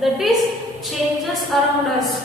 that is changes around us.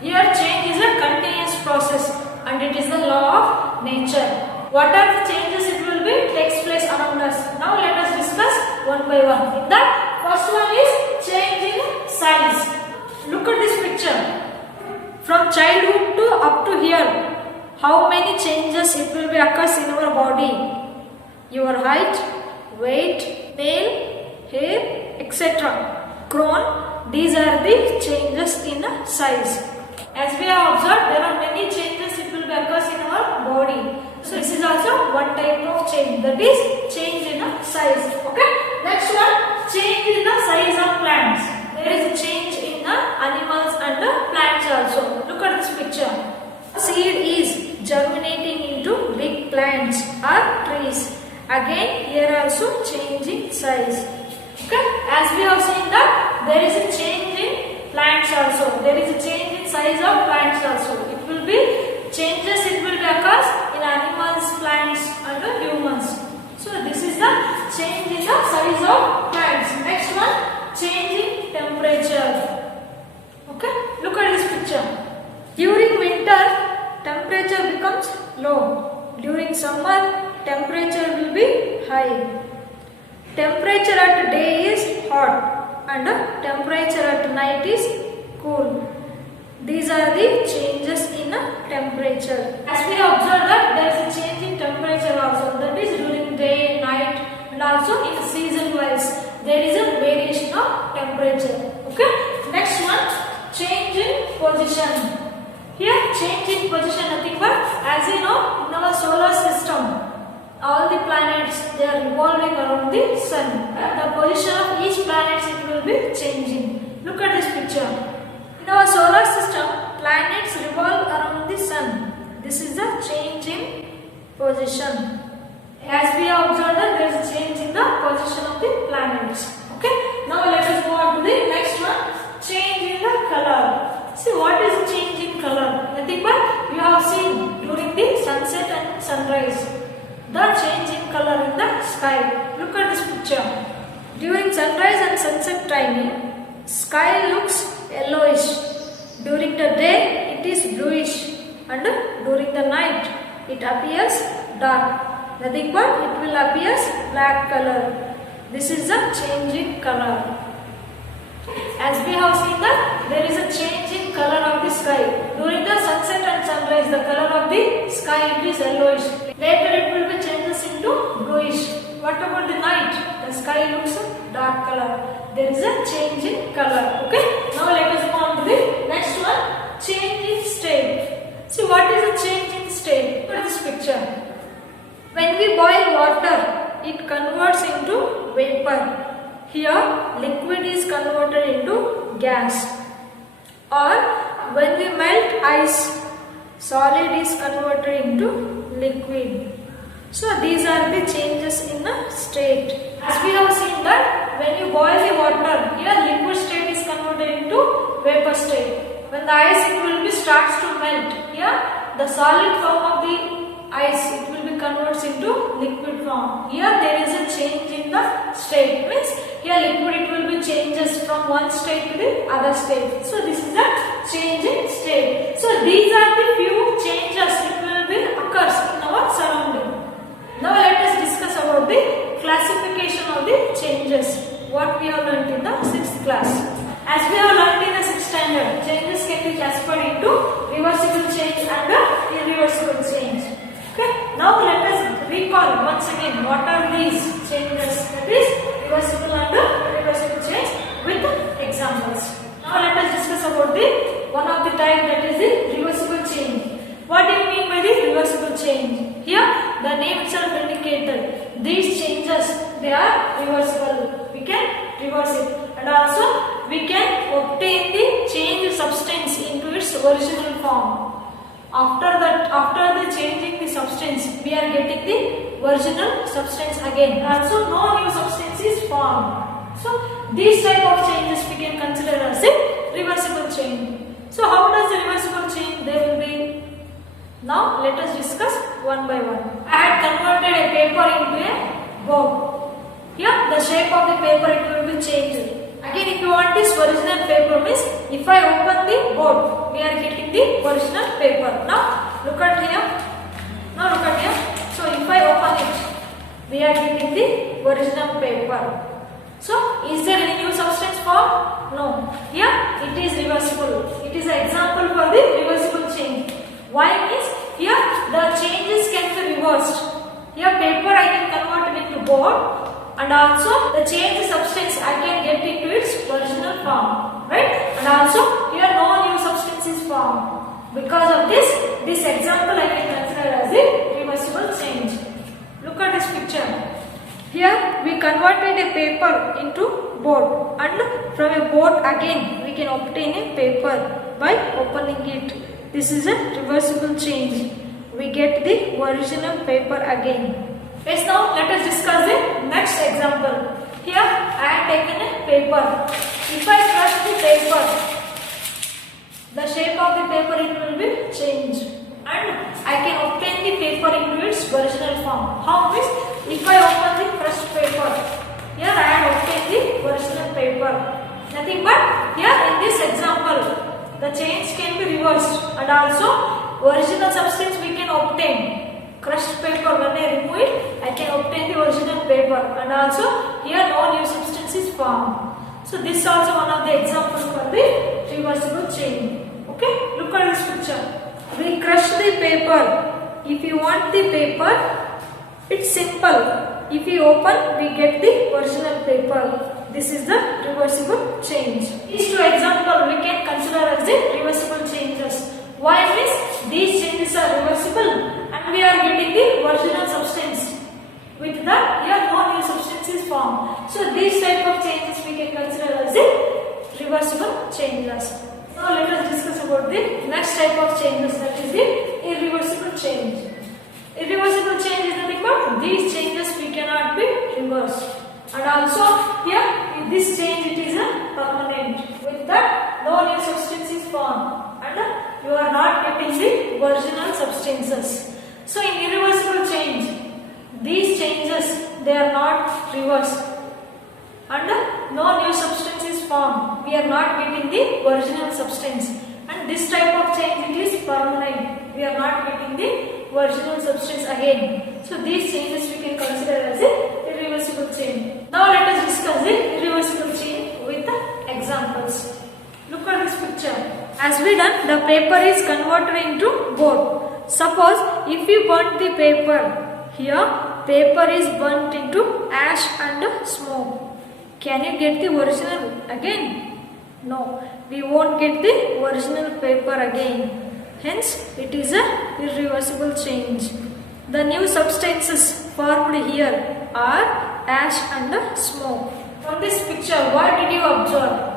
Here change is a continuous process and it is the law of nature. What are the changes it will be takes place around us? Now let us discuss one by one. In that, first one is change in size. Look at this picture. From childhood to up to here, how many changes it will be occurs in our body? Your height, weight, nail, hair, etc. Crown, these are the changes in size. As we have observed, there are many changes it will be occurs in our body. So this is also one type of change, that is change in size. Okay. Next one, change in the size of plants. There is a change in the animals and the plants also. Look at this picture. Seed is germinating into big plants or trees. Again, here also change in size. Okay. As we have seen that there is a change in plants also. There is a change in size of plants also. It will be changes it will be occurs in animals, plants and humans. So this is the change in the size of plants. Next one, change in temperature. Okay, look at this picture. During winter, temperature becomes low. During summer, temperature will be high. Temperature at day is hot and temperature at night is cool. These are the changes in temperature. As we observe that there is a change in temperature also, that is during day, night and also in season wise there is a variation of temperature. Okay. Next one, change in position. Here change in position nothing but, as you know, in our solar system all the planets they are revolving around the sun. The position of each planet it will be changing. Look at this picture. In our solar system, planets revolve around the sun. This is the change in position. As we have observed that there is a change in the position of the planets. Okay. Now let us go on to the next one. Change in the color. See what is the change in color? Nothing but you have seen during the sunset and sunrise. The change in color in the sky. Look at this picture. During sunrise and sunset timing, sky looks yellowish. During the day it is bluish and during the night it appears dark. Nothing but it will appear black color. This is the change in color. As we have seen that there is a change in color of the sky. During the sunset and sunrise the color of the sky it is yellowish. Later it will be changes into bluish. What about the night? The sky looks dark color. There is a change in color. Okay. Now let us go on to the next one. Change in state. See what is the change in state? Look at this picture. When we boil water, it converts into vapor. Here liquid is converted into gas. Or when we melt ice, solid is converted into liquid. So these are the changes in the state. As we have seen that when you boil the water, here liquid state is converted into vapor state. When the ice it will be starts to melt, here the solid form of the ice it will be converts into liquid form. Here there is a change in the state. Means here liquid it will be changes from one state to the other state. So this is the change in state. So these are the few changes it will be occurs in our surrounding. Now let us discuss about the classification of the changes. What we have learnt in the 6th class. As we have learnt in the 6th standard, changes can be classified into reversible change and irreversible change. Okay. Now let us recall once again what are these changes. That is reversible and irreversible change with examples. Now let us discuss about the one of the type, that is the reversible change. What do you mean by the reversible change? Here the name itself indicated these changes they are reversible. We can reverse it and also we can obtain the changed substance into its original form. After the changing the substance, we are getting the original substance again. Also no new substance is formed. So these type of changes we can consider as a reversible change. So how does the reversible change there will be? Now let us discuss one by one. I had converted a paper into a board. Here the shape of the paper it will be changed. I Again, if you want this original paper means if I open the board, we are getting the original paper. Now look at here. So if I open it, we are getting the original paper. So is there any new substance formed? No. Here it is reversible. It is an example for the reversible change. Why means here the changes can be reversed. Here paper I can convert it into board, and also the changed substance I can get into its original form, right? And also here no new substance is formed. Because of this example I can consider as a reversible change. Look at this picture. Here we converted a paper into board, and from a board again we can obtain a paper by opening it. This is a reversible change. We get the original paper again. Yes, now let us discuss the next example. Here I have taken a paper. If I crush the paper, the shape of the paper it will be changed, and I can obtain the paper into its original form. How means if I open the crushed paper, here I have obtained the original paper. Nothing but here in this example, the change can be reversed, and also original substance we can obtain. Crushed paper, when I remove it, I can obtain the original paper, and also here no new substance is formed. So this is also one of the examples for the reversible change. Okay, look at this picture. We crush the paper. If you want the paper, it's simple. If you open, we get the original paper. This is the reversible change. These two examples we can consider as the reversible changes. Why means these changes are reversible and we are getting the original substance. With that, here no new substance is formed. So these type of changes we can consider as the reversible changes. Now let us discuss about the next type of changes, that is the irreversible change. Irreversible change is nothing but these changes we cannot be reversed. And also here in this change it is a permanent. With that no new substance is formed and you are not getting the original substances. So in irreversible change, these changes they are not reversed and no new substance is formed. We are not getting the original substance, and this type of change it is permanent. We are not getting the original substance again. So these changes we can consider as a irreversible change. Now let us discuss the irreversible change with the examples. Look at this picture. As we done, the paper is converted into board. Suppose if you burnt the paper, here paper is burnt into ash and smoke. Can you get the original again? No, we won't get the original paper again. Hence, it is a irreversible change. The new substances formed here are ash and smoke. From this picture, what did you observe?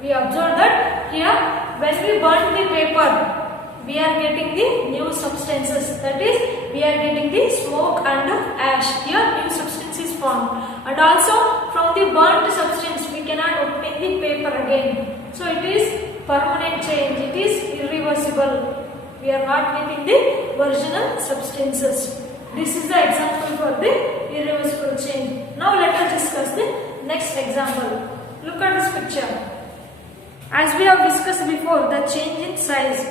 We observe that here, when we burn the paper, we are getting the new substances. That is, we are getting the smoke and ash. Here, new substance is formed. And also, from the burnt substance, we cannot obtain the paper again. So, it is permanent change. It is irreversible. We are not getting the original substances. This is the example for the irreversible change. Now let us discuss the next example. Look at this picture. As we have discussed before, the change in size.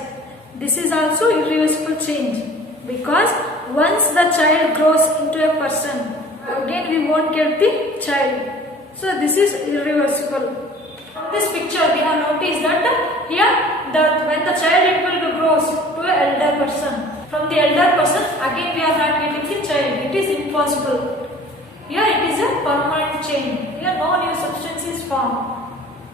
This is also irreversible change, because once the child grows into a person, again we won't get the child. So this is irreversible. From this picture we have noticed that here when the child will grows to an elder person. From the elder person again we are not getting the child. It is impossible. Here it is a permanent change. Here no new substance is formed.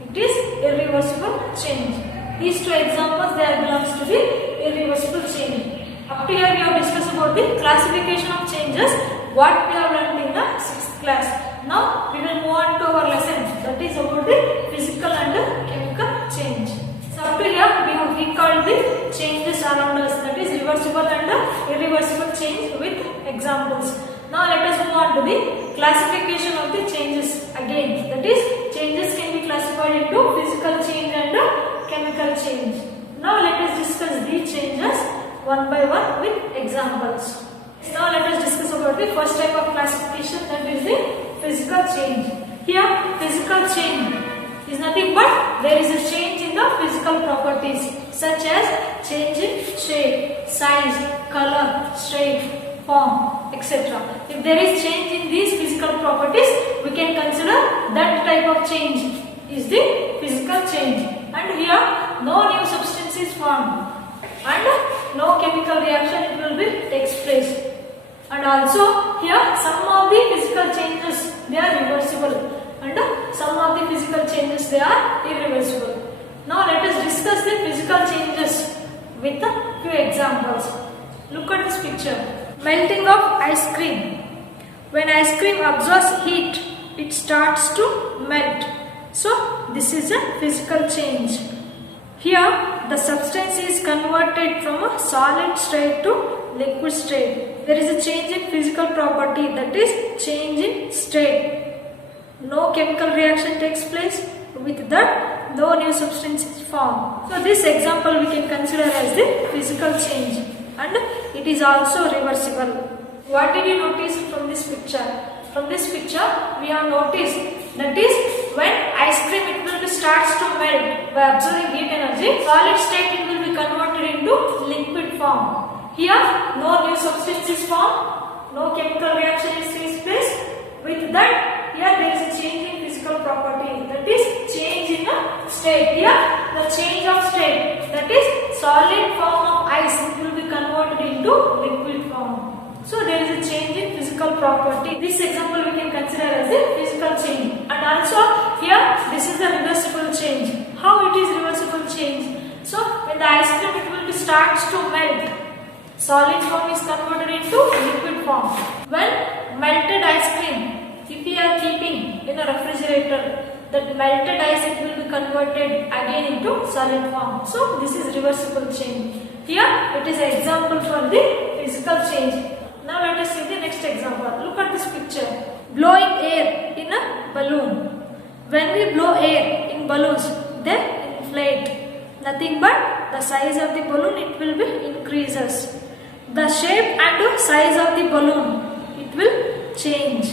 It is irreversible change. These two examples they belongs to the irreversible change. Up to here we have discussed about the classification of changes. What we have learned in the 6th class. Now we will move on to our lesson, that is about the physical and chemical change. So up to here we have recalled the changes around us, that is reversible and irreversible change with examples. Now let us move on to the classification of the changes again. That is, changes can be classified into physical change and chemical change. Now let us discuss these changes one by one with examples. Now let us discuss about the first type of classification, that is the physical change. Here physical change is nothing but there is a change in the physical properties such as change in shape, size, color, shape, form, etc. If there is change in these physical properties, we can consider that type of change is the physical change. And here no new substance is formed and no chemical reaction it will be takes place. And also here some of the physical changes they are reversible and some of the physical changes they are irreversible. Now let us discuss the physical changes with a few examples. Look at this picture. Melting of ice cream. When ice cream absorbs heat, it starts to melt. So this is a physical change. Here the substance is converted from a solid state to liquid state. There is a change in physical property, that is change in state. No chemical reaction takes place. With that, no new substance is formed. So this example we can consider as the physical change, and it is also reversible. What did you notice from this picture? From this picture we have noticed that is when ice cream it will be starts to melt by absorbing heat energy, solid state it will be converted into liquid form. Here no new substance is formed, no chemical reaction takes place. With that, here there is a change in physical property, that is change in the state. Here the change of state, that is solid form of ice it will be converted into liquid form. So there is a change in physical property. This example we can consider as a physical change. And also here this is a reversible change. How it is reversible change? So when the ice cream it will be starts to melt, solid form is converted into liquid form. When melted ice cream, if we are keeping in a refrigerator, that melted ice it will be converted again into solid form. So this is reversible change. Here it is an example for the physical change. Now let us see the next example. Look at this picture. Blowing air in a balloon. When we blow air in balloons, they inflate. Nothing but the size of the balloon it will be increases. The shape and size of the balloon it will change.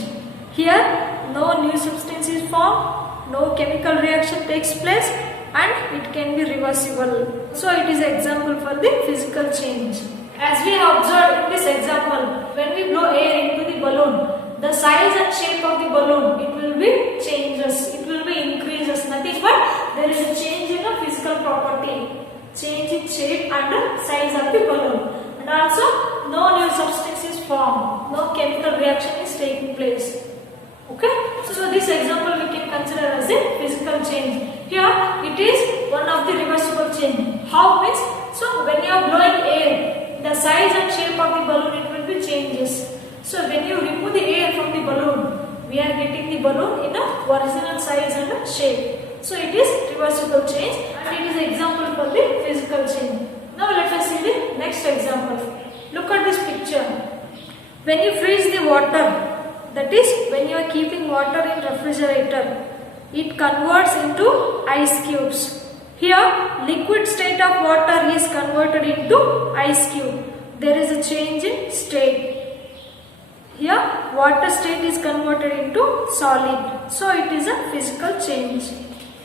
Here no new substance is formed, no chemical reaction takes place, and it can be reversible. So it is an example for the physical change. As we have observed in this example, when we blow air into the balloon, the size and shape of the balloon it will be changes, it will be increases. Nothing but there is a change in the physical property, change in shape and size of the balloon. And also no new substance is formed, no chemical reaction is taking place. Okay, so this example we can consider as a physical change. Here it is one of the reversible change. How means? So when you are blowing air, the size and shape of the balloon it will be changes. So when you remove the air from the balloon, we are getting the balloon in a original size and shape. So it is reversible change, and it is an example for the physical change. Now let us see the next example. Look at this picture. When you freeze the water, that is when you are keeping water in refrigerator, it converts into ice cubes. Here liquid state of water is converted into ice cube. There is a change in state. Here water state is converted into solid. So it is a physical change.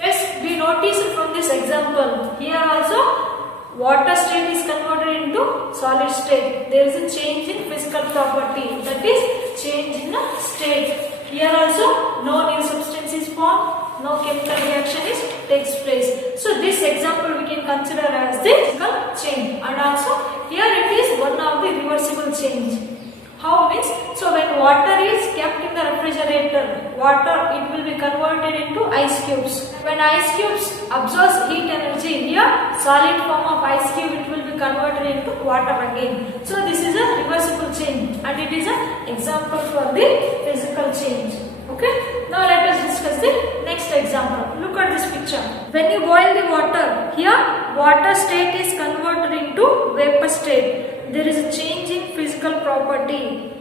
Yes, we notice from this example. Here also water state is converted into solid state. There is a change in physical property, that is change in the state. Here also no new substance is formed, no chemical reaction takes place. So this example we can consider as the physical change, and also here it is one of the reversible change. How means? So when water is kept in the refrigerator, water it will be converted into ice cubes. When ice cubes absorbs heat energy, here solid form of ice cube it will be converted into water again. So this is a reversible change, and it is an example for the physical change. Okay. Now let us discuss the next example. Look at this picture. When you boil the water, here water state is converted into vapor state. There is a change in physical property.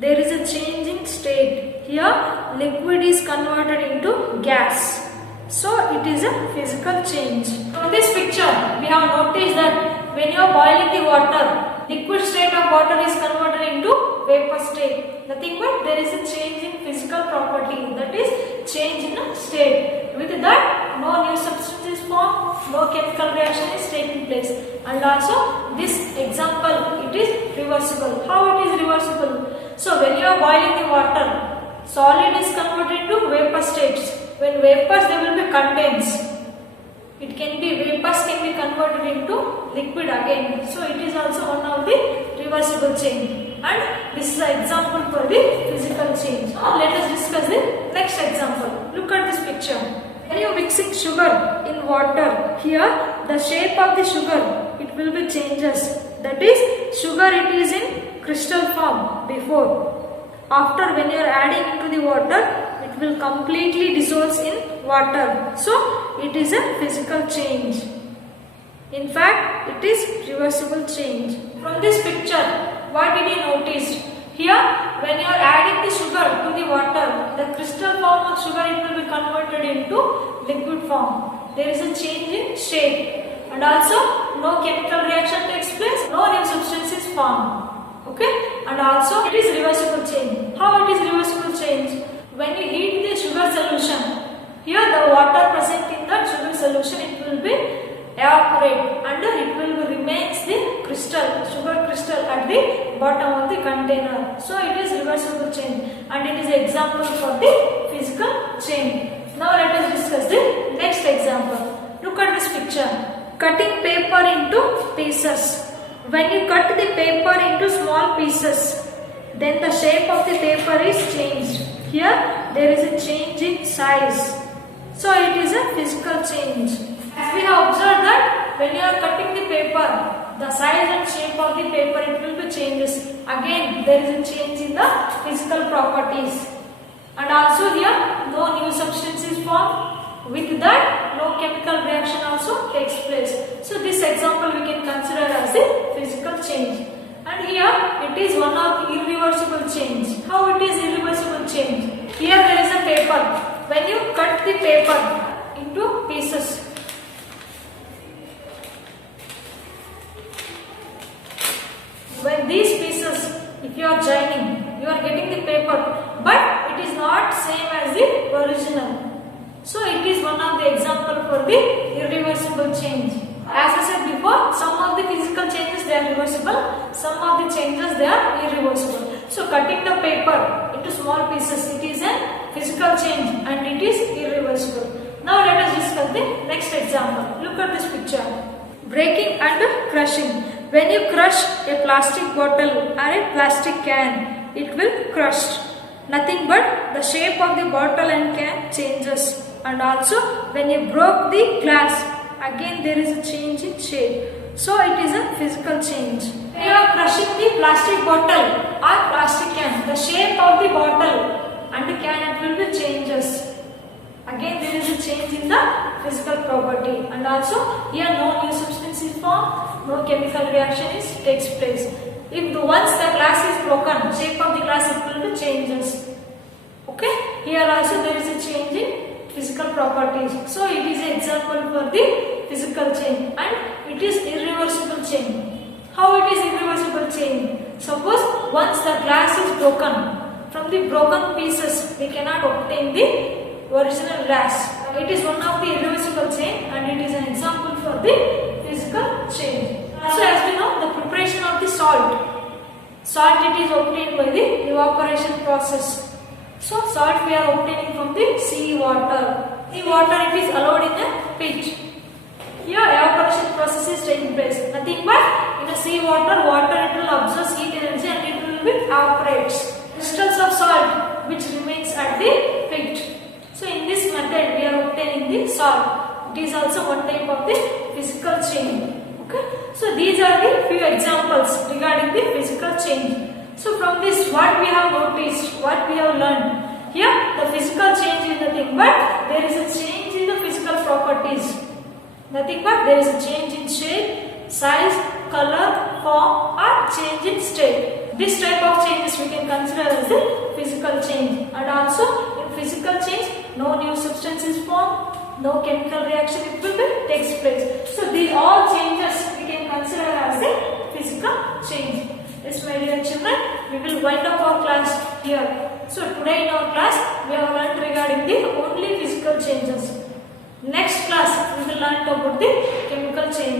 There is a change in state. Here liquid is converted into gas. So it is a physical change. From this picture we have noticed that when you are boiling the water, liquid state of water is converted into vapor state. Nothing but there is a change in physical property, that is change in a state. With that no no chemical reaction is taking place. And also this example, it is reversible. How it is reversible? So when you are boiling the water, solid is converted to vapor states. When vapors, they will be condense. It can be, vapors can be converted into liquid again. So it is also one of the reversible change. And this is an example for the physical change. Now let us discuss the next example. Look at this picture. When you are mixing sugar in water, here the shape of the sugar, it will be changes. That is, sugar it is in crystal form before. After, when you are adding into the water, it will completely dissolve in water. So it is a physical change. In fact, it is reversible change. From this picture, what did you notice? Here, when you are adding the sugar to the water, the crystal form of sugar, it will be converted into liquid form. There is a change in shape. And also, no chemical reaction takes place, no new substance is formed. Okay? And also, it is reversible change. How it is reversible change? When you heat the sugar solution, here the water present in that sugar solution, it will be evaporate and it will remains the crystal, sugar crystal at the bottom of the container. So it is reversible change and it is an example for the physical change. Now let us discuss the next example. Look at this picture. Cutting paper into pieces. When you cut the paper into small pieces, then the shape of the paper is changed. Here there is a change in size. So it is a physical change. As we have observed that when you are cutting the paper, the size and shape of the paper, it will be changes. Again, there is a change in the physical properties. And also here, no new substance is formed. With that, no chemical reaction also takes place. So this example we can consider as a physical change. And here, it is one of irreversible change. How it is irreversible change? Here there is a paper. When you cut the paper into pieces, when these pieces, if you are joining, you are getting the paper, but it is not same as the original. So it is one of the example for the irreversible change. As I said before, some of the physical changes they are reversible, some of the changes they are irreversible. So cutting the paper into small pieces, it is a physical change and it is irreversible. Now let us discuss the next example. Look at this picture. Breaking and crushing. When you crush a plastic bottle or a plastic can, it will crush. Nothing but the shape of the bottle and can changes. And also when you broke the glass, again there is a change in shape. So it is a physical change. When you are crushing the plastic bottle or plastic can, the shape of the bottle and the can, it will be changes. Again there is a change in the physical property. And also here no new substance is formed, no chemical reaction takes place. If once the glass is broken, shape of the glass it will be changes. Okay, here also there is a change in physical properties. So it is an example for the physical change and it is irreversible change. How it is irreversible change? Suppose once the glass is broken, from the broken pieces we cannot obtain the original glass. It is one of the irreversible change and it is an example for the physical change. So as we know, the preparation of the salt it is obtained by the evaporation process. So salt we are obtaining from the sea water. Sea water it is allowed in a pit. Here evaporation process is taking place. Nothing but in a sea water it will absorb heat energy and it will be evaporates. Crystals of salt which remains at the pit. So in this method we are obtaining the salt. It is also one type of the physical change. Okay. So these are the few examples regarding the physical change. So from this what we have noticed, what we have learned. Here the physical change is nothing but there is a change in the physical properties. Nothing but there is a change in shape, size, color, form or change in state. This type of changes we can consider as a physical change. And also in physical change no new substance is formed, no chemical reaction it will be takes place. So these all changes we can consider as a physical change. Yes, my dear children, we will wind up our class here. So today in our class we have learned regarding the only physical changes. Next class we will learn about the chemical changes.